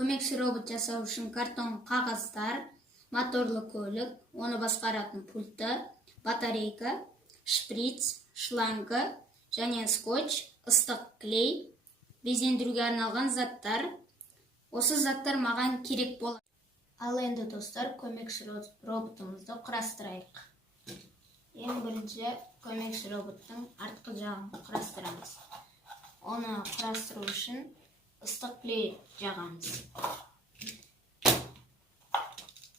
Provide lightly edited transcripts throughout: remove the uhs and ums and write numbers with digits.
Көмекші робот жасау үшін картон қағаздар, моторлы көлік, оны басқаратын пульті, батарейка, шприц, шланга және скотч, ыстық клей, безендіруге арналған заттар. Осы заттар маған керек болады. Ал енді достар, көмекші роботымызды құрастырайық. Ең бірінші көмекші роботтың артқы жағын құрастырамыз. Оны құрастыру үшін ыстық клей жағамыз.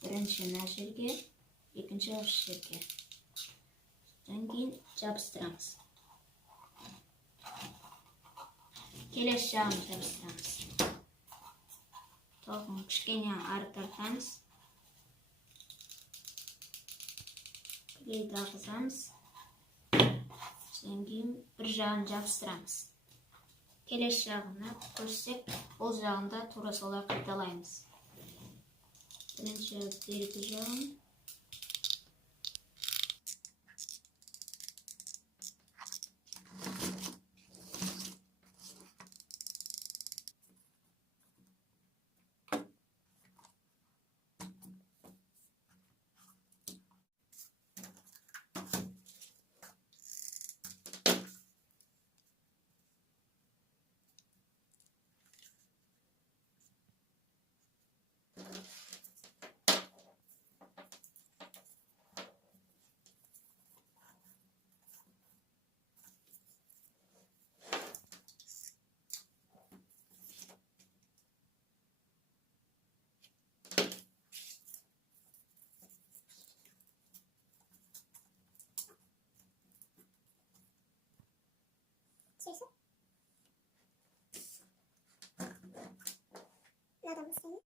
Бірінші мына жерге, екінші осы жерге. Содан кейін жабыстырамыз. Келесі жағын жабыстырамыз. Тоғын кішкене ары тартамыз. Клейді ағызамыз. Содан кейін бір жағын жабыстырамыз. Келесі жағына көрсек, ол жағында тура солай қайталаймыз. Бірінші бергі жағын. Все. Надо быстрее.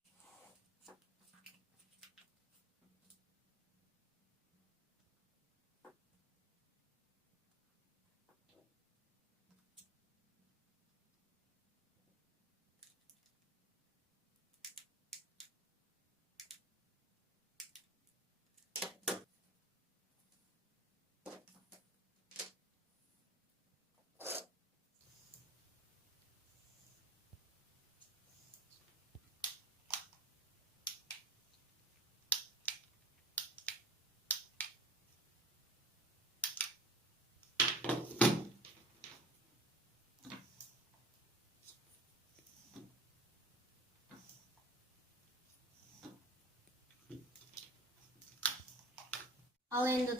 Ал енді